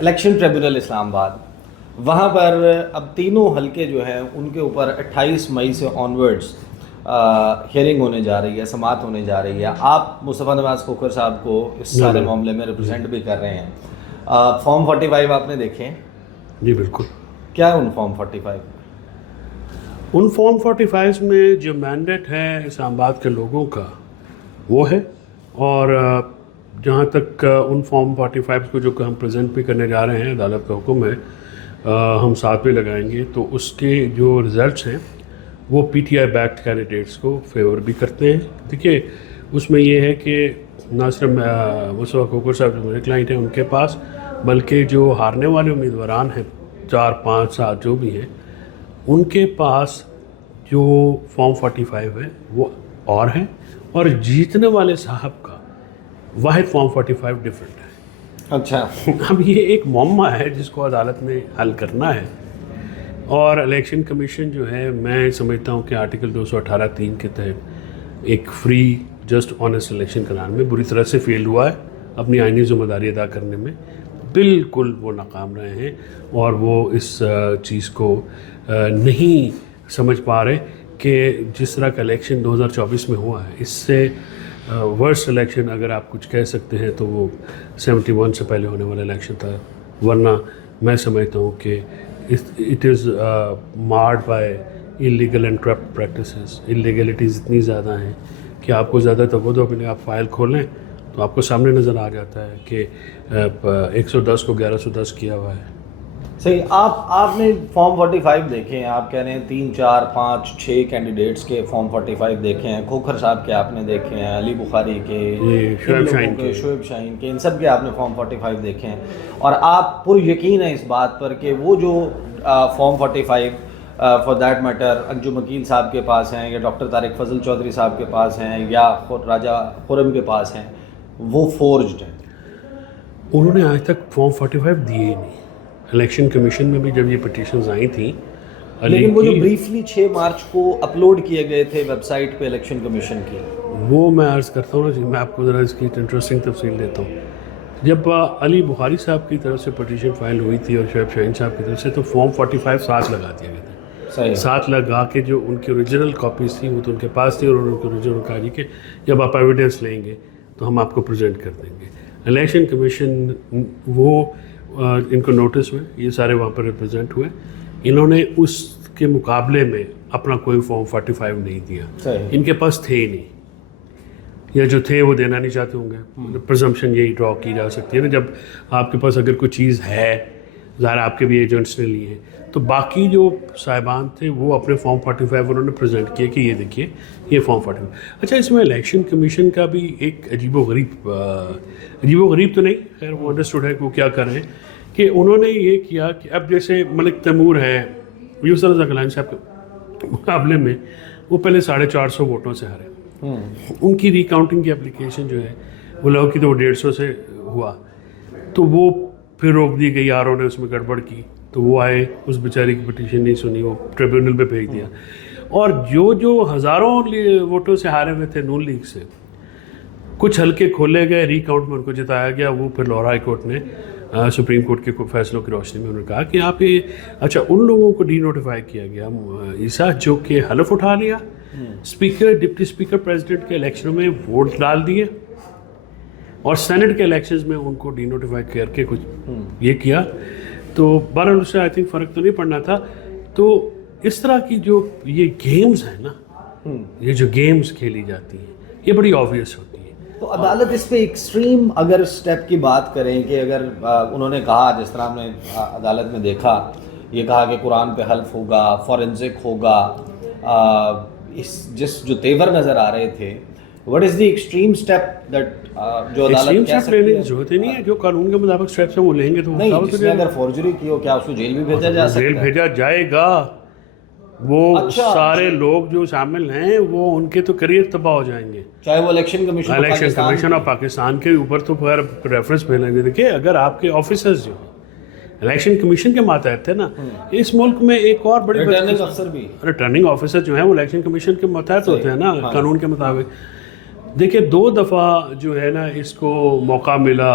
Election tribunal اسلام آباد، وہاں پر اب تینوں حلقے جو ہیں ان کے اوپر 28 مئی سے آنورڈز ہیئرنگ ہونے جا رہی ہے، سماعت ہونے جا رہی ہے. آپ مصطفیٰ نواز کھوکھر صاحب کو اس سارے معاملے میں ریپرزینٹ بھی کر رہے ہیں. فارم 45 آپ نے دیکھے ہیں؟ جی بالکل. کیا ہے ان فارم 45؟ ان فارم 45 میں جو مینڈیٹ ہے اسلام آباد کے لوگوں کا وہ ہے، اور جہاں تک ان فارم 45 کو جو کہ ہم پریزنٹ بھی کرنے جا رہے ہیں، عدالت کا حکم ہے، ہم ساتھ بھی لگائیں گے، تو اس کے جو رزلٹس ہیں وہ P T I baked candidates کو فیور بھی کرتے ہیں. دیکھیے اس میں یہ ہے کہ نہ صرف مصطفیٰ کھوکھر صاحب جو میرے کلائنٹ ہیں ان کے پاس، بلکہ جو ہارنے والے امیدواران ہیں 4 5 7 جو بھی ہیں، ان کے پاس جو فارم 45 ہے وہ اور ہیں، اور جیتنے والے صاحب کا واحد فارم 45 ڈفرینٹ ہے. اچھا. اب یہ ایک معمہ ہے جس کو عدالت نے حل کرنا ہے، اور الیکشن کمیشن جو ہے، میں سمجھتا ہوں کہ آرٹیکل 218(3) کے تحت ایک فری جسٹ آنیسٹ الیکشن کرانے میں بری طرح سے فیل ہوا ہے. اپنی آئینی ذمہ داری ادا کرنے میں بالکل وہ ناکام رہے ہیں، اور وہ اس چیز کو نہیں سمجھ پا رہے کہ جس طرح کا الیکشن 2024 میں ہوا ہے، اس سے ورسٹ الیکشن اگر آپ کچھ کہہ سکتے ہیں تو وہ 71 سے پہلے ہونے والا الیکشن تھا. ورنہ میں سمجھتا ہوں کہ it is marred by illegal and corrupt practices. Illegalities اتنی زیادہ ہیں کہ آپ کو زیادہ توجہ بھی نہیں. آپ فائل کھولیں تو آپ کو سامنے نظر آ جاتا ہے کہ 110 کو 1110 کیا ہوا ہے. صحیح. آپ نے فارم 45 دیکھے ہیں، آپ کہہ رہے ہیں 3 4 5 6 کینڈیڈیٹس کے فارم 45 دیکھے ہیں. کھوکھر صاحب کے آپ نے دیکھے ہیں، علی بخاری کے، شعیب شاہین کے، ان سب کے آپ نے فارم 45 دیکھے ہیں، اور آپ پر یقین ہے اس بات پر کہ وہ جو فارم 45 فار دیٹ میٹر انجم وکیل صاحب کے پاس ہیں، یا ڈاکٹر طارق فضل چودھری صاحب کے پاس ہیں، یا راجہ خرم کے پاس ہیں، وہ فورجڈ ہیں. انہوں نے آج تک فارم 45 دیے ہی نہیں. الیکشن کمیشن میں بھی جب یہ پٹیشنز آئی تھیں، لیکن وہ جو بریفلی 6 مارچ کو اپلوڈ کیے گئے تھے ویب سائٹ پہ الیکشن کمیشن کی، وہ میں عرض کرتا ہوں نا جی، میں آپ کو ذرا اس کی انٹرسٹنگ تفصیل دیتا ہوں. جب علی بخاری صاحب کی طرف سے پٹیشن فائل ہوئی تھی اور شعیب شاہین صاحب کی طرف سے، تو فارم 45 ساتھ لگا دیا گیا تھا. صحیح. ساتھ لگا کے جو ان کی اوریجنل کاپیز تھیں وہ تو ان کے پاس تھی، اور انہوں نے اوریجنل کہا جی کہ جب آپ ایویڈنس لیں گے تو ہم آپ کو پریزنٹ کر دیں گے. الیکشن کمیشن وہ ان کو نوٹس ہوئے، یہ سارے وہاں پر ریپرزینٹ ہوئے، انہوں نے اس کے مقابلے میں اپنا کوئی فارم 45 نہیں دیا. ان کے پاس تھے ہی نہیں، یا جو تھے وہ دینا نہیں چاہتے ہوں گے. پرزمپشن یہی ڈرا کی جا سکتی ہے نا، جب آپ کے پاس اگر کوئی چیز ہے، ظاہر آپ کے بھی ایجنٹس نے لی ہیں، تو باقی جو صاحبان تھے وہ اپنے فارم 45 انہوں نے پریزنٹ کیے کہ یہ دیکھیے یہ فارم 45. اچھا، اس میں الیکشن کمیشن کا بھی ایک عجیب و غریب تو نہیں، خیر وہ انڈرسٹوڈ ہے کہ وہ کیا کر رہے ہیں، کہ انہوں نے یہ کیا کہ اب جیسے ملک تیمور ہے، یوسف رضا گیلانی صاحب کے مقابلے میں وہ پہلے 450 ووٹوں سے ہارے. ان کی ریکاؤنٹنگ کی اپلیکیشن جو ہے وہ لوگ کی تو وہ 150 سے ہوا، تو وہ پھر روک دی گئی. آر او نے اس میں گڑبڑ کی تو وہ آئے، اس بیچاری کی پٹیشن نہیں سنی، وہ ٹریبیونل پہ بھیج دیا. اور جو ہزاروں ووٹوں سے ہارے ہوئے تھے نون لیگ سے، کچھ حلقے کھولے گئے، ریکاؤنٹ میں ان کو جتایا گیا. وہ پھر لاہور ہائی کورٹ نے سپریم کورٹ کے فیصلوں کی روشنی میں انہوں نے کہا کہ آپ یہ اچھا ان لوگوں کو ڈی نوٹیفائی کیا گیا عیسیٰ جو کہ حلف اٹھا لیا، اسپیکر ڈپٹی اسپیکر پریزیڈنٹ کے الیکشنوں میں ووٹ ڈال دیے، اور سینٹ کے الیکشنز میں ان کو ڈی نوٹیفائی کر کے کچھ یہ کیا. تو بہرحال اس سے آئی تھنک فرق تو نہیں پڑنا تھا. تو اس طرح کی جو یہ گیمز ہیں نا، یہ جو گیمز کھیلی جاتی ہیں یہ بڑی آبویس ہوتی ہیں. تو عدالت اس پہ ایکسٹریم اگر اسٹیپ کی بات کریں کہ اگر انہوں نے کہا، جس طرح ہم نے عدالت میں دیکھا، یہ کہا کہ قرآن پہ حلف ہوگا، فورنزک ہوگا، جو تیور نظر آ رہے تھے، what is the extreme step that جو عدالت کہہ سکتی ہے؟ لینے کی ضرورت ہی نہیں ہے. جو قانون کے مطابق اسٹیپس ہیں وہ لیں گے. تو نہیں، جس نے اگر فورجری کی ہو کیا اس کو جیل بھی بھیجا جا سکتا ہے؟ جیل بھیجا جائے گا. وہ سارے لوگ جو شامل ہیں وہ ان کے تو کریئر تباہ ہو جائیں گے، چاہے وہ الیکشن کمیشن اور پاکستان کے اوپر تو پھر ریفرنس بھیجیں گے. دیکھیے اگر آپ کے آفیسرز جو الیکشن کمیشن کے ماتحت تھے نا، اس ملک میں ایک اور بڑی ریٹرننگ آفیسر جو ہیں وہ الیکشن کمیشن کے ماتحت ہوتے ہیں نا قانون کے مطابق. دیکھیے 2 دفعہ جو ہے نا اس کو موقع ملا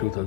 2000,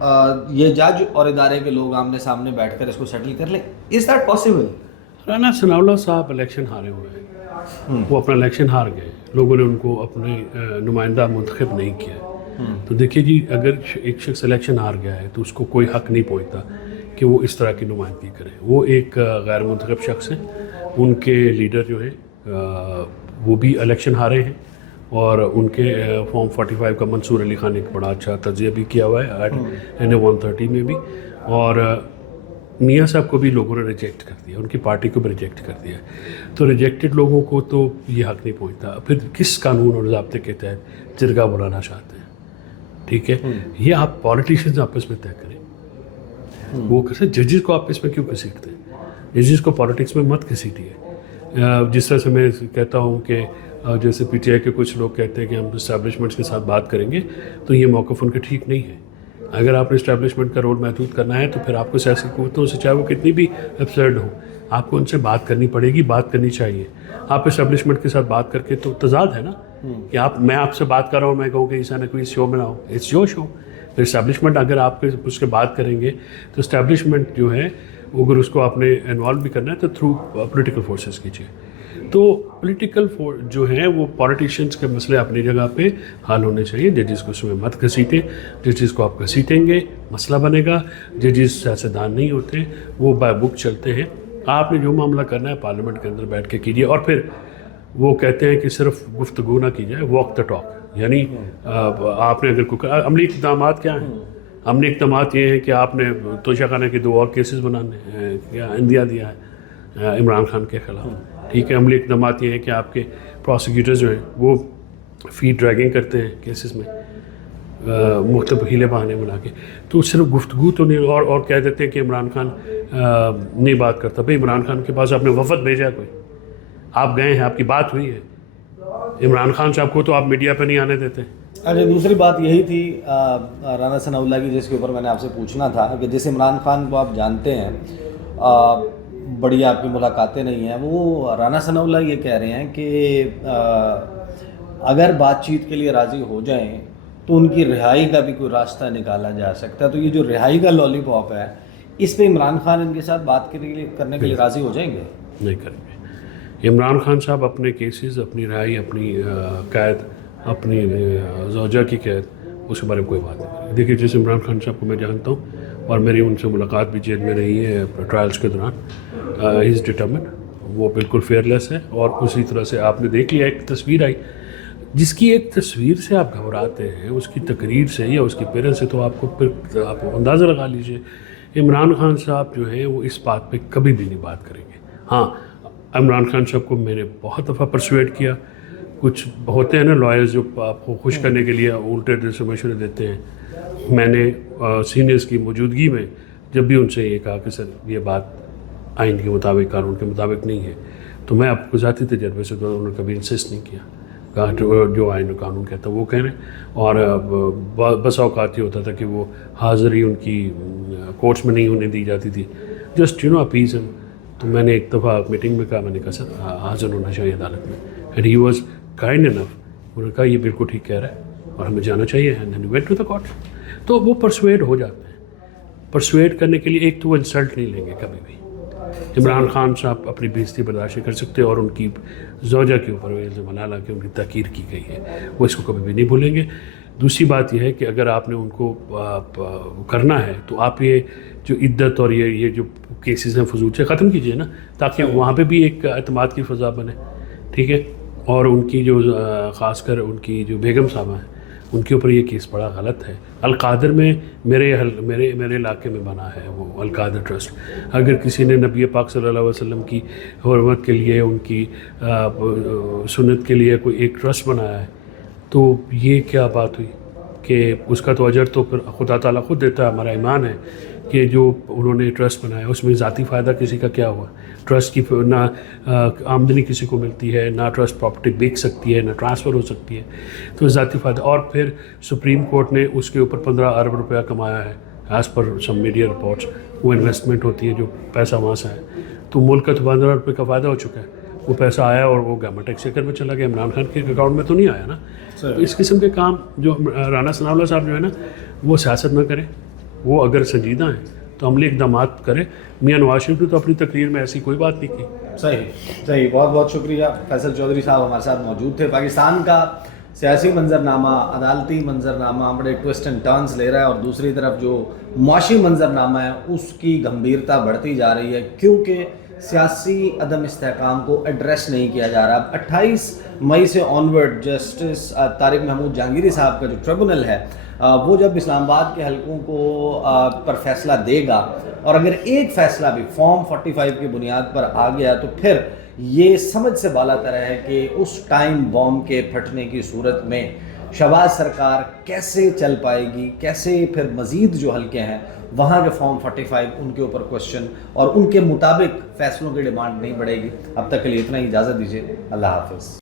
یہ جج اور ادارے کے لوگ آمنے سامنے بیٹھ کر اس کو سیٹل کر لیں؟ Is that possible? Rana Sanaullah صاحب الیکشن ہارے ہوئے ہیں، وہ اپنا الیکشن ہار گئے، لوگوں نے ان کو اپنے نمائندہ منتخب نہیں کیا. تو دیکھیے جی، اگر ایک شخص الیکشن ہار گیا ہے تو اس کو کوئی حق نہیں پہنچتا کہ وہ اس طرح کی نمائندگی کرے. وہ ایک غیر منتخب شخص ہیں، ان کے لیڈر جو ہیں وہ بھی الیکشن ہارے ہیں، اور ان کے فارم 45 کا منصور علی خان نے ایک بڑا اچھا تجزیہ بھی کیا ہوا ہے NA 130 میں بھی، اور میاں صاحب کو بھی لوگوں نے ریجیکٹ کر دیا، ان کی پارٹی کو بھی ریجیکٹ کر دیا. تو ریجیکٹڈ لوگوں کو تو یہ حق نہیں پہنچتا. پھر کس قانون اور ضابطے کے تحت جرگہ بلانا چاہتے ہیں؟ ٹھیک ہے، یہ آپ پالیٹیشینز آپس میں طے کریں. وہ کیسے ججز کو آپس میں کیوں گھسیٹتے ہیں؟ ججز کو پالیٹکس میں مت گھسیٹیے. جس طرح سے میں کہتا ہوں کہ جیسے PTI کے کچھ لوگ کہتے ہیں کہ ہم اسٹیبلشمنٹس کے ساتھ بات کریں گے، تو یہ موقف ان کا ٹھیک نہیں ہے. اگر آپ نے اسٹیبلشمنٹ کا رول محدود کرنا ہے تو پھر آپ کو سیاسی قوتوں سے، چاہے وہ کتنی بھی ابسرڈ ہو، آپ کو ان سے بات کرنی پڑے گی، بات کرنی چاہیے. آپ اسٹیبلشمنٹ کے ساتھ بات کر کے تو تضاد ہے نا، کہ میں آپ سے بات کر رہا ہوں، میں کہوں کہ عیسیٰ نے کوئی شو میں نہ ہو، اٹس یور شو. پھر اسٹیبلشمنٹ اگر آپ اس کے بات کریں گے تو اسٹیبلشمنٹ جو ہے اگر اس کو آپ نے انوالو بھی کرنا ہے تو تھرو پولیٹیکل فورسز کیجیے. تو پولیٹیکل جو ہیں وہ پالیٹیشینس کے مسئلے اپنی جگہ پہ حل ہونے چاہیے. ججز کو اس میں مت گھسیٹیں، ججز کو آپ گھسیٹیں گے مسئلہ بنے گا. ججز سیاستدان نہیں ہوتے، وہ بائی بک چلتے ہیں. آپ نے جو معاملہ کرنا ہے پارلیمنٹ کے اندر بیٹھ کے کیجیے. اور پھر وہ کہتے ہیں کہ صرف گفتگو نہ کی جائے، واک دا ٹاک. یعنی آپ نے اگر عملی اقدامات کیا ہیں؟ عملی اقدامات یہ ہیں کہ آپ نے توشہ خانہ کے 2 اور کیسز بنانے ہیں، یا اندیا دیا ہے عمران خان کے خلاف. ٹھیک ہے، عملی اقدامات یہ ہیں کہ آپ کے پروسیکیوٹرز جو ہیں وہ فی ڈریگنگ کرتے ہیں کیسز میں، مختلف ہیلے بہانے بنا کے. تو صرف گفتگو تو نہیں، اور کہہ دیتے ہیں کہ عمران خان نہیں بات کرتا. بھائی عمران خان کے پاس آپ نے وفد بھیجا، کوئی آپ گئے ہیں، آپ کی بات ہوئی ہے. عمران خان صاحب کو تو آپ میڈیا پہ نہیں آنے دیتے. اچھا، دوسری بات یہی تھی رانا ثناء اللہ کی، جس کے اوپر میں نے آپ سے پوچھنا تھا کہ جیسے عمران خان کو آپ جانتے ہیں، بڑی آپ کی ملاقاتیں نہیں ہیں. وہ رانا ثناء اللہ یہ کہہ رہے ہیں کہ اگر بات چیت کے لیے راضی ہو جائیں تو ان کی رہائی کا بھی کوئی راستہ نکالا جا سکتا ہے. تو یہ جو رہائی کا لالی پاپ ہے، اس پہ عمران خان ان کے ساتھ بات کرنے کے لیے راضی ہو جائیں گے؟ نہیں کریں گے. عمران خان صاحب اپنے کیسز، اپنی رہائی، اپنی قید، اپنی زوجہ کی قید، اس کے بارے میں کوئی بات نہیں کریں. دیکھیے، جیسے عمران خان صاحب کو میں جانتا ہوں اور میری ان سے ملاقات بھی جیل میں رہی ہے ٹرائلز کے دوران. ہی از ڈٹرمنڈ، وہ بالکل فیئر لیس ہے. اور اسی طرح سے آپ نے دیکھ لیا، ایک تصویر آئی جس کی ایک تصویر سے آپ گھبراتے ہیں، اس کی تقریر سے یا اس کی پیرنٹ سے، تو آپ کو پھر آپ اندازہ لگا لیجئے عمران خان صاحب جو ہیں وہ اس بات پہ کبھی بھی نہیں بات کریں گے. ہاں، عمران خان صاحب کو میں نے بہت دفعہ پرسویٹ کیا. کچھ ہوتے ہیں نا لائرز جو آپ کو خوش کرنے کے لیے الٹے دل سے مشورے دیتے ہیں. میں نے سینئرز کی موجودگی میں جب بھی ان سے یہ کہا کہ سر یہ بات آئین کے مطابق، قانون کے مطابق نہیں ہے، تو میں آپ کو ذاتی تجربے سے تو انہوں نے کبھی انسسٹ نہیں کیا. کہا جو آئین و قانون کہتا ہے وہ کہہ رہے ہیں. اور بس اوقات یہ ہوتا تھا کہ وہ حاضری ان کی کورٹس میں نہیں ہونے دی جاتی تھی، جسٹ اپیز ہم. تو میں نے ایک دفعہ میٹنگ میں کہا، میں نے کہا سر حاضر ہونا چاہیے عدالت میں. اینڈ ہی واز کائنڈ انف. انہوں نے کہا یہ بالکل ٹھیک کہہ رہا ہے اور ہمیں جانا چاہیے. And then went to the court. تو وہ پرسویڈ ہو جاتے ہیں. پرسویڈ کرنے کے لیے ایک تو وہ انسلٹ نہیں لیں گے کبھی بھی. عمران خان صاحب اپنی بےزتی برداشت کر سکتے، اور ان کی زوجہ کے اوپر الزام ملالہ کہ ان کی تحقیر کی گئی ہے، وہ اس کو کبھی بھی نہیں بھولیں گے. دوسری بات یہ ہے کہ اگر آپ نے ان کو کرنا ہے تو آپ یہ جو عدت اور یہ جو کیسز ہیں فضول سے ختم کیجیے نا، تاکہ وہاں پہ بھی ایک اعتماد کی فضا بنے. ٹھیک ہے. اور ان کی جو خاص کر ان کی جو بیگم صاحبہ ہیں، ان کے اوپر یہ کیس بڑا غلط ہے. القادر میں میرے علاقے میں بنا ہے وہ القادر ٹرسٹ. اگر کسی نے نبی پاک صلی اللہ علیہ وسلم کی حرمت کے لیے، ان کی سنت کے لیے کوئی ایک ٹرسٹ بنایا ہے، تو یہ کیا بات ہوئی کہ اس کا تو اجر تو پھر خدا تعالیٰ خود دیتا ہے. ہمارا ایمان ہے کہ جو انہوں نے ٹرسٹ بنایا اس میں ذاتی فائدہ کسی کا کیا ہوا. ٹرسٹ کی نہ آمدنی کسی کو ملتی ہے، نہ ٹرسٹ پراپرٹی بیچ سکتی ہے، نہ ٹرانسفر ہو سکتی ہے. تو ذاتی فائدہ. اور پھر سپریم کورٹ نے اس کے اوپر 15 ارب روپیہ کمایا ہے ایز پر سم میڈیا رپورٹس. وہ انویسٹمنٹ ہوتی ہے جو پیسہ وہاں سے ہے. تو ملک کا تو 15 روپے کا فائدہ ہو چکا ہے. وہ پیسہ آیا اور وہ گورنمنٹ ایکسچیکر میں چلا گیا، عمران خان کے اکاؤنٹ میں تو نہیں آیا نا. تو اس قسم کے کام جو رانا ثناء اللہ صاحب جو ہے نا، وہ سیاست نہ کریں. وہ اگر سنجیدہ ہیں تو عملی اقدامات کریں. میاں نواز شریف نے تو اپنی تقریر میں ایسی کوئی بات نہیں کی. صحیح بہت بہت شکریہ. فیصل چودھری صاحب ہمارے ساتھ موجود تھے. پاکستان کا سیاسی منظرنامہ، عدالتی منظرنامہ بڑے ٹوسٹ اینڈ ٹرنز لے رہا ہے، اور دوسری طرف جو معاشی منظرنامہ ہے اس کی گمبھیرتا بڑھتی جا رہی ہے، کیونکہ سیاسی عدم استحکام کو ایڈریس نہیں کیا جا رہا. 28 مئی سے آنورڈ جسٹس طارق محمود جہانگیری صاحب کا جو ٹریبونل ہے وہ جب اسلام آباد کے حلقوں کو پر فیصلہ دے گا، اور اگر ایک فیصلہ بھی فارم 45 کی بنیاد پر آ گیا تو پھر یہ سمجھ سے بالاتر ہے کہ اس ٹائم بوم کے پھٹنے کی صورت میں شہباز سرکار کیسے چل پائے گی، کیسے پھر مزید جو حلقے ہیں وہاں کے فارم 45 ان کے اوپر کوشچن اور ان کے مطابق فیصلوں کی ڈیمانڈ نہیں بڑھے گی. اب تک کے لیے اتنا ہی، اجازت دیجیے. اللہ حافظ.